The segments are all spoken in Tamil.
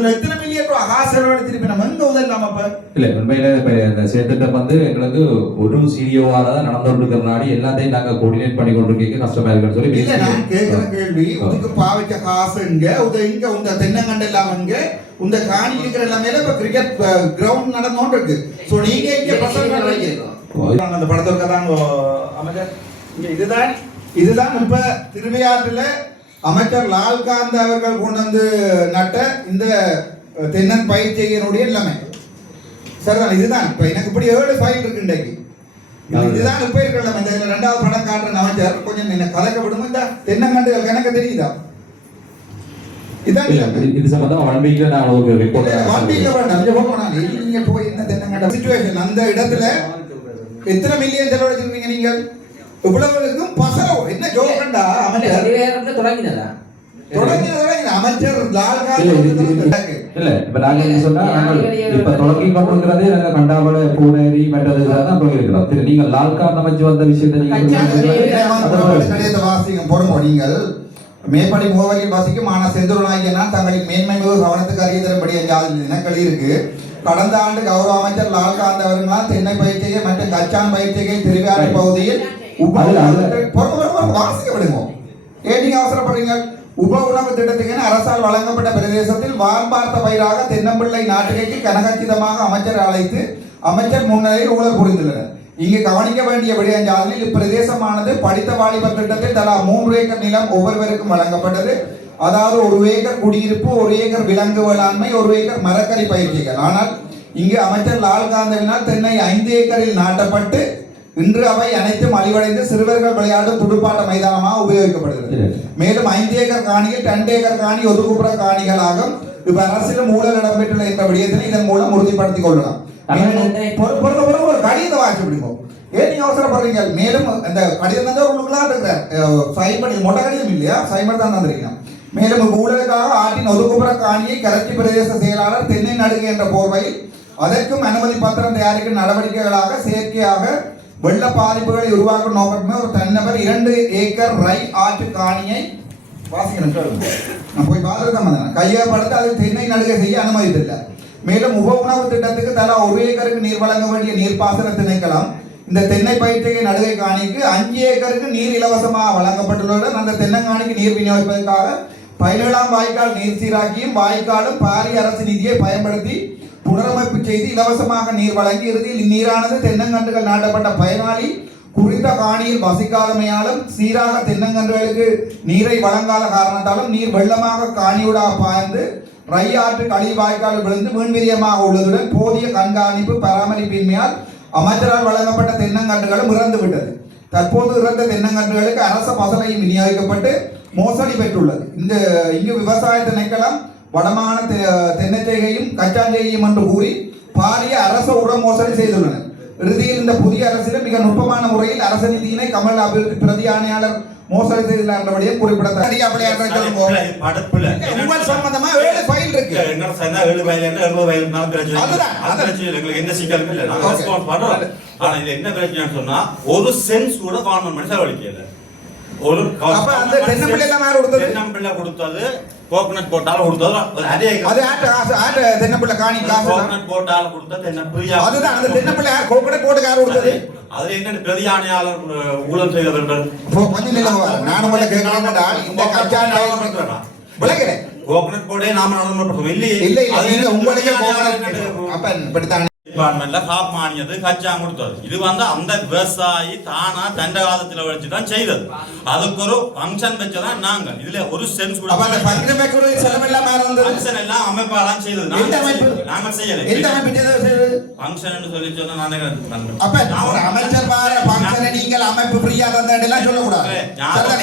இதுல எத்தனை மில்லியன் ரூபாய் காசு செலவழிச்சிருப்பேன் நம்ம எங்க உதவலாம் அப்ப இல்ல உண்மையில இப்ப இந்த சேர்த்துட்ட வந்து எங்களுக்கு ஒரு சிடிஓவால தான் நடந்து கொண்டிருக்கிறனாடி எல்லாத்தையும் நாங்க கோஆர்டினேட் பண்ணி கொண்டிருக்க கஷ்டமா இருக்குன்னு சொல்லி இல்ல நான் கேட்கிற கேள்வி உனக்கு பாவிக்க காசு இங்க உங்க தென்னங்கண்டு எல்லாம் இங்க உங்க காணி இருக்கிற எல்லாமே இப்ப கிரிக்கெட் கிரவுண்ட் நடந்தோன்னு இருக்கு சோ நீங்க இங்க பசங்க அந்த படத்திற்கு தான் அமைச்சர் இங்க இதுதான் இப்ப திருவையாற்றுல அமைச்சர் லால்காந்த் அவர்கள் கொண்டு வந்து நட்ட இந்த தென்னன் பயிற்சியினுடைய எல்லாமே சரிதான். இதுதான் இப்ப எனக்கு இப்படி 7 ஃபைல் இருக்கு இன்றைக்கு. இதுதான் இப்ப இருக்கலாம். இந்த 2வது படம் காட்டுற அமைச்சர் கொஞ்சம் என்ன கலக்க விடுமோ இந்த தென்னங்கண்டுகள் கணக்கு தெரியுதா? இதான் இது சம்பந்தமா 1 வீக்ல நான் ஒரு ரிப்போர்ட் 1 வீக்ல வேண்டாம் இங்க போகணும். நீங்க போய் என்ன தென்னங்கண்ட சிச்சுவேஷன் அந்த இடத்துல எத்தனை மில்லியன் செலவழிச்சிருக்கீங்க நீங்கள்? இவ்வளவுக்கும் பசரோ என்ன ஜோக்கண்டா அமைச்சர் தொடங்கினதா அமைச்சர் லால்காந்த் இல்ல இப்ப நாங்க என்ன சொன்னா இப்ப தொடங்கி கொண்டிருக்கிறதே நாங்க கண்டாவள பூனேரி மெட்டதுதான் போயிருக்கிறோம். நீங்க லால்காந்த் அமைச்சு வந்த விஷயத்தை நீங்க வாசிக்கும் போடும்போது நீங்கள் மேற்படி முகவரியில் வாசிக்கும் ஆனா செந்தூரநாயகனால் தங்களின் மேன்மை மிகு கவனத்துக்கு அறிய தரும்படி இனக்களி இருக்கு. கடந்த ஆண்டு கௌரவ அமைச்சர் லால்காந்த் அவர்களால் தென்னை பயிற்சியை மற்றும் கச்சான் பயிற்சியை திருவிழாட்டு பகுதியில் வாசிக்கப்படுங்க. ஏன் நீங்க அவசரப்படுறீங்க? உப உணவு திட்டத்துக்கு அரசால் வழங்கப்பட்ட பிரதேசத்தில் வார்பார்த்த பயிராக தென்னம்பிள்ளை நாட்டுகைக்கு கனகச்சிதமாக அமைச்சர் அழைத்து அமைச்சர் முன்னிலையில் ஊழல் புரிந்துள்ளனர். இங்கு கவனிக்க வேண்டிய விடயஞ்சாதலில் இப்பிரதேசமானது படித்த வாலிபர் திட்டத்தில் தலா 3 ஏக்கர் நிலம் ஒவ்வொருவருக்கும் வழங்கப்பட்டது. அதாவது 1 ஏக்கர் குடியிருப்பு, 1 ஏக்கர் விலங்கு வேளாண்மை, 1 ஏக்கர் மரக்கறி பயிற்சிகள். ஆனால் இங்கு அமைச்சர் லால்காந்தவினால் தென்னை 5 ஏக்கரில் நாட்டப்பட்டு இன்று அவை அனைத்தும் அழிவடைந்து சிறுவர்கள் விளையாடும் துடுப்பாட்ட மைதானமாக உபயோகிக்கப்படுகிறது. மேலும் 5 ஏக்கர் காணியில் 2 ஏக்கர் காணி ஒதுக்குப்புற காணிகளாகும். இப்ப அரசிலும் ஊழல் இடம்பெற்றுள்ள இந்த விடயத்தினை இதன் மூலம் உறுதிப்படுத்திக் கொள்ளலாம். கடிதத்தை வாசி பிடிக்கும். ஏன் நீங்க அவசரப்படுறீங்க? மேலும் இந்த கடிதம் தான் உள்ளுக்குள்ளா இருக்கிறார் சைன் பண்ணி மொட்டை கடிதம் இல்லையா? சைன் தான் தந்திருக்கீங்க. மேலும் ஊழலுக்காக ஆற்றின் ஒதுக்குப்புற காணியை கரச்சி பிரதேச செயலாளர் தென்னை நடுகை என்ற போர்வையில் அதற்கும் அனுமதி பத்திரம் தயாரிக்கும் நடவடிக்கைகளாக செயற்கையாக வெள்ள பாதிப்புகளை உருவாக்கும் நோக்கமே ஒரு தனிநபர் 2 ஏக்கர் ரை ஆற்று காணியை போய் பாதுகாக்க கையகப்படுத்த அது தென்னை நடுகை செய்ய அனுமதித்தில்லை. மேலும் உப உணவு திட்டத்துக்கு தலா 1 ஏக்கருக்கு நீர் வழங்க வேண்டிய நீர்ப்பாசன திணைக்களம் இந்த தென்னை பயிற்சியை நடுகை காணிக்கு 5 ஏக்கருக்கு நீர் இலவசமாக வழங்கப்பட்டுள்ளதுடன் அந்த தென்னங்காணிக்கு நீர் விநியோகிப்பதற்காக 17ஆம் வாய்க்கால் நீர் சீராக்கியும் வாய்க்காலும் பாரிய அரசு நிதியை பயன்படுத்தி புனரமைப்பு செய்து இலவசமாக நீர் வழங்கி இறுதியில் இந்நீரானது தென்னங்கன்றுகள் நாட்டப்பட்ட பயனாளி குறித்த காணியில் வசிக்காதமையாலும் சீராக தென்னங்கன்றுகளுக்கு நீரை வழங்காத காரணத்தாலும் நீர் வெள்ளமாக காணியூடாக பாய்ந்து ரை ஆற்று கழி வாய்க்கால் விழுந்து மீன்விரியமாக உள்ளதுடன் போதிய கண்காணிப்பு பராமரிப்பின்மையால் அமைச்சரால் வழங்கப்பட்ட தென்னங்கன்றுகளும் இறந்துவிட்டது. தற்போது இறந்த தென்னங்கன்றுகளுக்கு அரச பசலையும் விநியோகிக்கப்பட்டு மோசடி பெற்றுள்ளது. இங்கு விவசாய திணைக்களம் வடமான தென்னச்செய்கையும் கச்சாஞ்செய்கையும் என்று கூறி பாரிய அரச உர மோசடி செய்துள்ளனர். இறுதியில் இந்த புதிய அரசிடம் மிக நுட்பமான முறையில் அரச நிதியினை கமல் அபிவிருத்தி பிரதி ஆணையாளர் மோசடி செய்துள்ளார் என்றபடியே குறிப்பிடத்தக்கது. ஒரு சென்ஸ் கூட கவர்மெண்ட் செலவழிக்கல. ஒரு தென்னம்பிள்ளை கொடுத்தது கோகனட் போட்டால கொடுத்தது அதே தென்னம்பிள்ளை காணி கோகனட் போட்டால கொடுத்தது தென்னம்பிள்ளை அதுதான் அந்த தென்னம்பிள்ளை கோகனட் போட்டு யார் கொடுத்தது? அது என்ன பிரதி ஆணையாளர் ஊழல் செய்தவர்கள் கொஞ்சம் நிலவுவார். நானும் இந்த கச்சான் விளக்கல கோகனட் போட்டே நாம நடந்து இல்லை இல்லை உங்களுக்கு அப்ப இப்படித்தான் டிபார்ட்மெண்ட்ல காப் மானியது கச்சா கொடுத்தது. இது அந்த விவசாயி தானா தண்ட காலத்துல வச்சுதான் செய்தது. அதுக்கு ஒரு ஃபங்க்ஷன் வச்சதான் நாங்க இதுல ஒரு சென்ஸ் கூட ஃபங்க்ஷன் எல்லாம் அமைப்பாலாம் செய்தது. நாங்க செய்யல ஃபங்க்ஷன் சொல்லி சொன்னா நான் அமைச்சர் நீங்கள் அமைப்பு ஃப்ரீயா தந்தெல்லாம் சொல்லக்கூடாது.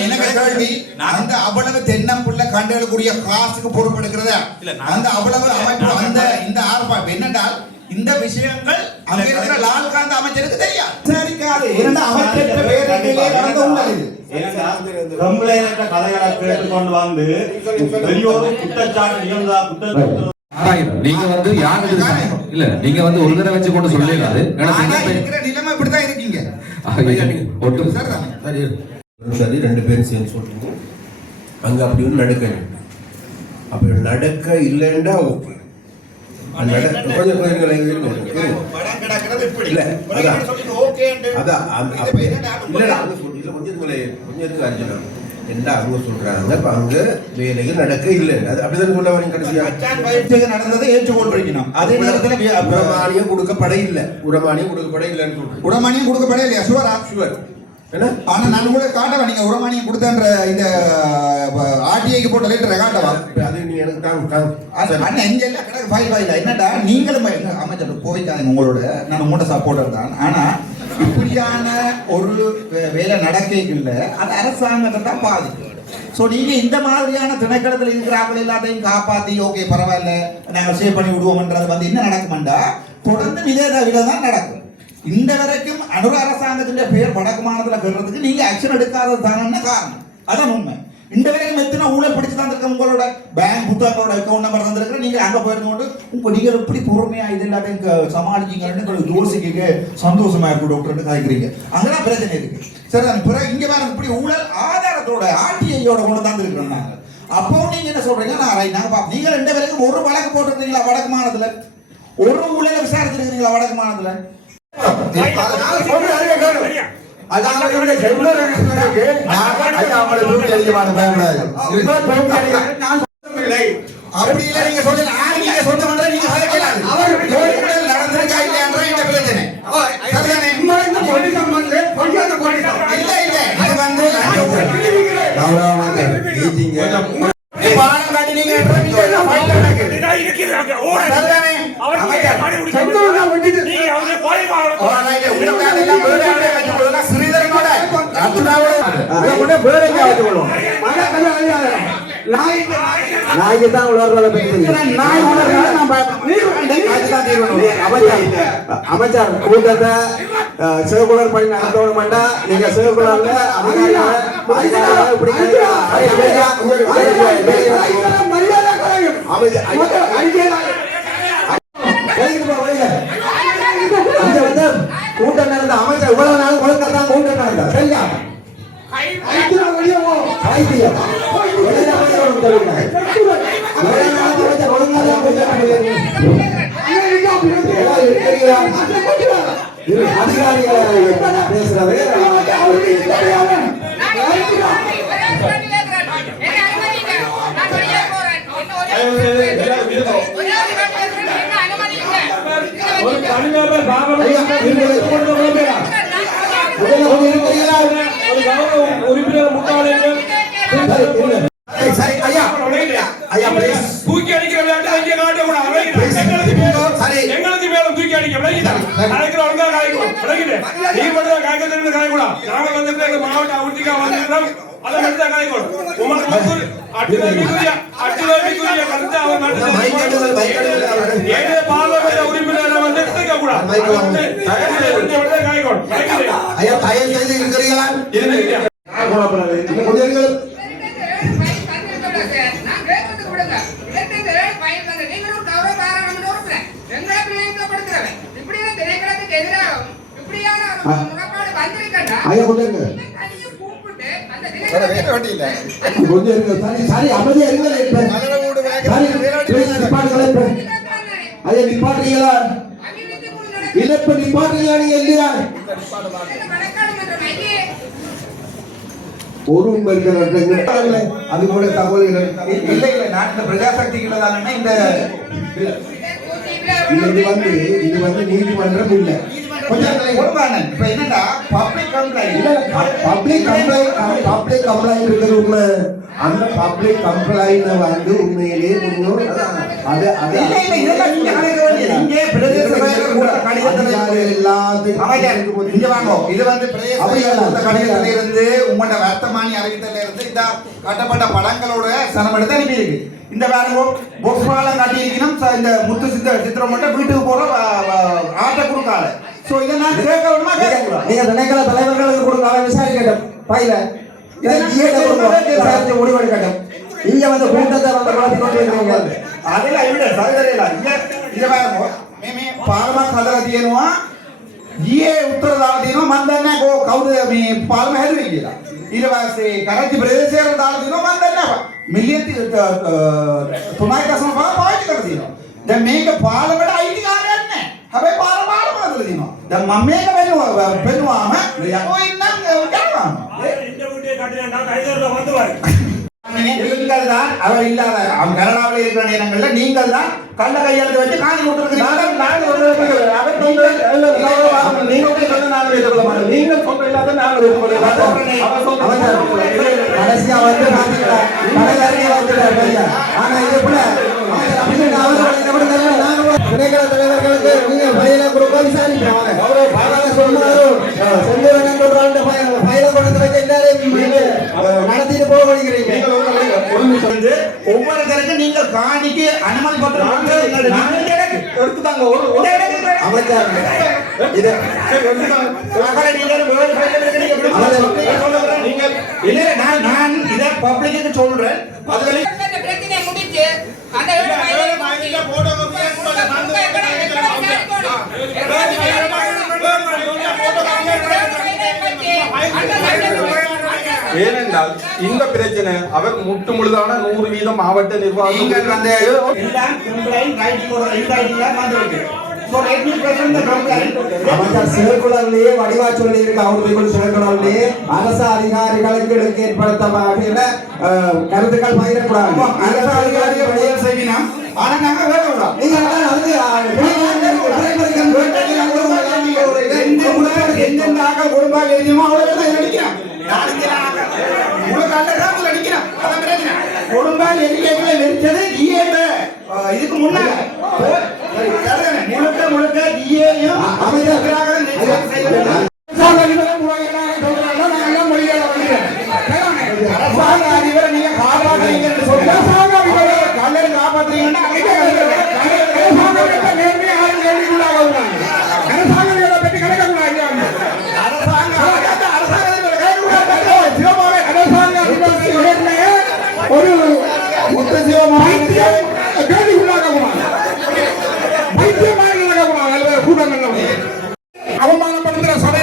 எனக்கு கேள்வி அந்த அவ்வளவு தென்னம்பிள்ளை கண்டுகளுக்குரிய காசுக்கு பொறுப்பெடுக்கிறதா அந்த அவ்வளவு அமைப்பு அந்த இந்த ஆர்ப்பாட்டம் என்னென்றால் இந்த விஷயங்கள் அங்க இருக்கிற லால்காந்த் அமைச்சருக்கு தெரியாது. சரிக்காது இரண்டு அமைச்சர் பேரணியிலே நடந்து உள்ளது. கம்ப்ளைன்ட் கதைகளை கேட்டுக்கொண்டு வந்து பெரியோரு குற்றச்சாட்டு நிகழ்ந்தா குற்றச்சாட்டு நீங்க யாரு இல்ல நீங்க ஒரு தடவை வச்சு கொண்டு சொல்லலாது. இருக்கிற நிலைமை இப்படிதான் இருக்கீங்க. ஒட்டு சரி 2 பேரும் சேர்ந்து சொல்றீங்க. அங்க அப்படி ஒன்று நடுக்கணும். அப்போ நடக்க இல்லைன்னா ஓகே கொஞ்சம் படம் கிடக்கிறது இப்படி. இல்ல, ஒரு அதான். நீங்க சொல்றீங்க ஓகேன்னு. அதான் இப்ப என்னடா இல்லைடா அங்கே சொல்லி இல்லை கொஞ்சத்துக்கு அர்ஜுனா என்ன அவங்க சொல்றாங்க இப்போ அங்கே வேலைகள் நடக்க இல்லை அது அப்படிதான் சொல்ல வரீங்க கடைசியாக கச்சான் பயிற்சிகள் நடந்ததை ஏற்றுக்கொண்டிருக்கணும். அதே நேரத்தில் உரமானியம் கொடுக்கப்பட இல்லை உரமானியம் கொடுக்கப்பட இல்லைன்னு சொல்றேன் உடமானியம் கொடுக்கப்பட இல்லையா? ஷுவரா? ஷுவர் என்ன ஆனா நான் கூட காட்டவா நீங்க உரமானியம் கொடுத்தன்ற இந்த ஆர்டிஐக்கு போட்ட லெட்டரை காட்டவா? அது நீ எனக்கு தாங்க அண்ணன் இங்க எல்லாம் கிடக்கு ஃபைல் என்னடா நீங்களும் அமைச்சர் போய்க்காங்க உங்களோட நான் உங்களோட சப்போர்ட்டர் தான். ஆனா இப்படியான ஒரு வேலை நடக்கல அது அரசாங்கத்தை தான் பாதிக்கும். ஸோ நீங்க இந்த மாதிரியான திணைக்களத்தில் இருக்கிறார்கள் எல்லாத்தையும் காப்பாத்தி ஓகே பரவாயில்ல நாங்கள் சேவ் பண்ணி விடுவோம்ன்றது வந்து என்ன நடக்குமெண்டா தொடர்ந்து இதே விட தான் நடக்கும். இந்த வரைக்கும் அனுர அரசாங்கத்தின் பேர் வடக்கு மாநிலத்தில் கெடுறதுக்கு நீங்க ஆக்ஷன் எடுக்காதது தானே காரணம். அதான் உண்மை. இந்த வரைக்கும் எத்தனை ஊழல் பிடிச்சு தந்திருக்க உங்களோட பேங்க் புத்தகங்களோட அக்கௌண்ட் நம்பர் தந்திருக்கிற நீங்க அங்க போயிருந்து கொண்டு உங்க நீங்க எப்படி பொறுமையா இது எல்லாத்தையும் சமாளிச்சீங்கன்னு யோசிக்க சந்தோஷமா இருக்கு டாக்டர் காய்க்கிறீங்க. அங்கதான் பிரச்சனை இருக்கு. சரி பிறகு இங்க வேற இப்படி ஊழல் ஆதாரத்தோட ஆர்டிஐயோட கொண்டு தந்திருக்கிறோம் நாங்க. அப்போ நீங்க என்ன சொல்றீங்க? நாங்க பாப்போம். நீங்க ரெண்டு பேருக்கும் ஒரு வழக்கு போட்டிருந்தீங்களா வடக்கு மாநிலத்துல? ஒரு ஊழலை விசாரிச்சிருக்கீங்களா வடக்கு மாநிலத்துல? அப்படி இல்ல நீங்க சொல்லுங்க. நீங்க சொன்ன மாதிரி நீங்க கேட்கலாம். அவர் நடந்திருக்கா இல்லையான்ற இந்த பிரச்சனை. சரிதானே? இல்ல இல்ல இது வந்து பாடம் காட்டி நீங்க சரிதானே? நாய்க்கு தான் உணர்றதை பற்றி அமைச்சர் கூட்டத்தை சிவகுலர் பண்ணி நடத்தணும்டா நீங்க சிவகுலர்ல கூட்டம் நடந்த அமைச்சர் இவ்வளவு நாள் ஒழுங்கத்தான் கூட்டம் நடந்த சரியா தூக்கி அடிக்கிற விளையாட்டு எங்களுக்கு மேல தூக்கி அடிக்க காய்க்கிற ஒழுங்கா காய்க்கும் நீ மட்டும் காய்க்கிறது காய்க்கூடாது. நாங்க வந்து மாவட்ட அவர்த்திக்கா வந்திருக்கிறோம் அதை மட்டும் தான் காய்க்கணும். உங்களுக்கு அட்டுதவிக்குரிய கருத்து அவர் பாராளுமன்ற உறுப்பினர் வந்து எடுத்துக்க கூடாது. காய்க்கணும் ஒரு அது கூட தகவல்கள் இல்ல இல்ல நாட்டில் பிரஜாசக்திகள் தானே இந்த இது வந்து நீதிமன்றம் இல்ல இப்ப என்னடா பப்ளிக் கம்ப்ளைண்ட் இருக்கிறது உண்மை. அந்த பப்ளிக் கம்ப்ளைண்ட் வந்து உண்மையிலேயே உங்களோட வர்த்தமானி அறிவித்தல இருந்து இந்த கட்டப்பட்ட படங்களோட சனமெடுத்து அனுப்பி இருக்கு. இந்த வேற பொக்ஸ்பாலம் காட்டியிருக்கணும். இந்த முத்து சித்திரம் மட்டும் வீட்டுக்கு போற ஆட்ட குறுக்கால. சோ இதை நான் கேட்கணுமா கேட்கக்கூடாது? நீங்க திணைக்கள தலைவர்களுக்கு கொடுக்க விசாரிக்கட்டும் பையில முடிவெடுக்கட்டும். இங்க வந்து கூட்டத்தை வந்து குழப்பி கொண்டு இருக்கீங்க. ಅದೆಲ್ಲ ಇದೆ ಸಹೋದರ ಇಲ್ಲ ಇದೆ ಮೇಮೆ ಪಾಲ್ಮ ಕದರದೇನುವ ಈ ಉತ್ತರದಾದೇನು ಮಂದನ್ನ ಕೌದ ಪಾಲ್ಮ ಹೆದರಿಗಿಲ್ಲ ඊට පස්සේ කරච්චි ප්‍රදේශයට දාලා දෙනවා මම දන්නවා මිලියන් 3.5 පාවිච්චි කරලා තියෙනවා. දැන් මේක පාලමට අයිති කාර්යයක් නැහැ. හැබැයි පාලම අතල දෙනවා. දැන් මම මේක පෙන්නුවාම යකෝ ඉන්නම් කරනවා. இந்த வீட்டை கட்டினா கைதர்ல வந்து பாரு. நீங்கள் தான் அவர் இல்லாத கனடாவில் இருக்கிற நேரங்களில் நீங்கள் தான் கள்ள கையெழுத்து வச்சு காணி கொடுத்துருக்கீங்க. கடைசியா வந்து திணைக்கள தலைவர்களுக்கு நீங்க பயில கொடுக்க விசாரிக்கிறோம். நடத்திட்டு போக முடிக்கிறீங்க. ஒவ்வொருத்தருக்கு நீங்க காணிக்கு அனுமதி பத்திரம் எடுத்துட்டாங்க. நான் இதை பப்ளிக்கு சொல்றேன். பிரச்சனை முடிச்சு அந்த ஏனென்றால் இந்த பிரச்சனை அவர் முட்டு முழுதான 100% மாவட்ட நிர்வாகம் சிறகுழாவிலேயே வடிவா சொல்லி இருக்கு. அவர்களுக்கு சிறகுழாவிலேயே அரசு அதிகாரிகளுக்கு ஏற்படுத்தப்பட்ட கருத்துக்கள் பகிரக்கூடாது. அரசு அதிகாரிகள் விடயம் செய்யணும். ஆனா நாங்க வேணும் எந்தெந்தாக குடும்பம் எழுதியுமோ அவ்வளவு நடிக்கிறோம். குடும்பம் எண்ணிக்கைகளை வெறிச்சது இதுக்கு முன்னாடி முழுக்க ஈயையும் அமைச்சர்களாக அரசாங்க அதிபரை நீங்க காப்பாற்றுறீங்க கல்லறை காப்பாற்றுறீங்கன்னா ஒரு அவமானப்படுத்துற சபை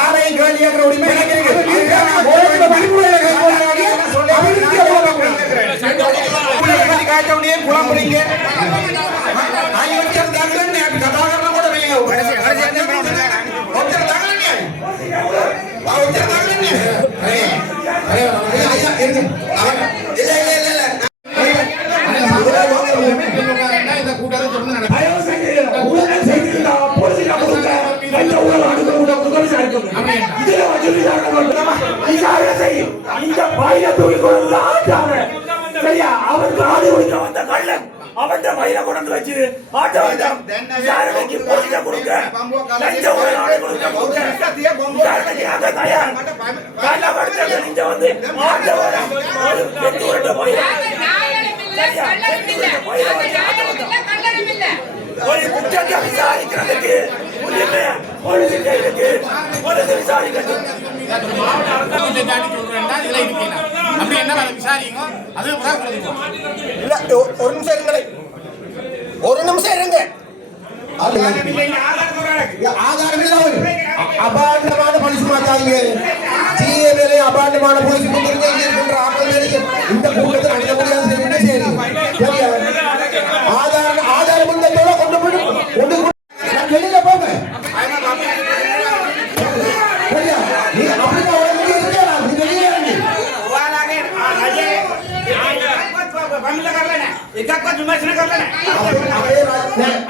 ஆரையும் கேள்வி கேட்கிற உரிமை குழம்புறீங்க அவருக்கு ஆடு கொடுக்க வந்த கள்ளன் அவன் பயிர கொண்டு வச்சு ஆட்டோ கொடுக்க ஒரு குற்றத்தை விசாரிக்கிறதுக்கு ஒரு நிமிஷம் இருங்க. அபாண்டமான பலிசு மாத்தாங்க. ஜிஏ மேலே அபாண்டமான போலீஸ் இருக்கின்ற இந்த கூட்டத்தில் அணிய முடியாது. சரி ஆதாரம் கொண்டு போய் வெளியில போங்க.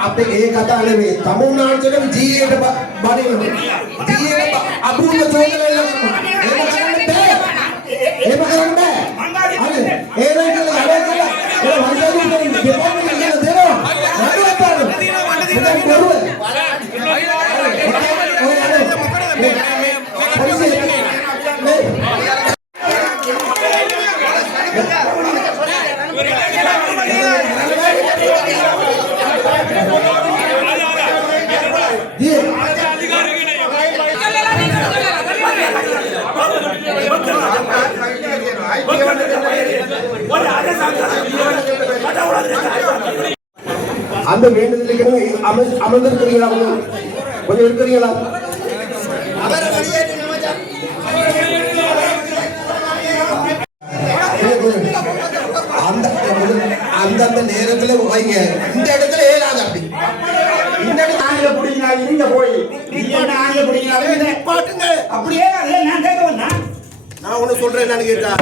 आपने एक आता आले में तमिलनाडु जगह जीए बड़े जीए अबू को छोड़ ले ये मकान में अरे ये नहीं कर अरे ये भाषा भी डिपार्टमेंट में दे रहा मालूम है पर मुझे करो அந்த வேண்டுதலுக்கு அமர்ந்திருக்கிறீங்களா? கொஞ்சம் இருக்கிறீங்களா? அந்தந்த நேரத்துல வைங்க. இந்த இடத்துல ஏறாது அப்படி. இந்த இடத்துல ஆணில புடிங்கினாலும் நீங்க போய் நீங்க ஆணில புடிங்கினாலும் இந்த பாட்டுங்க. அப்படியே அதே நான் கேட்க வந்தேன். நான் ஒண்ணு சொல்றேன் என்னன்னு கேட்டா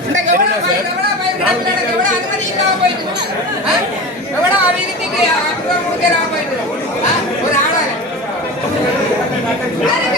இந்த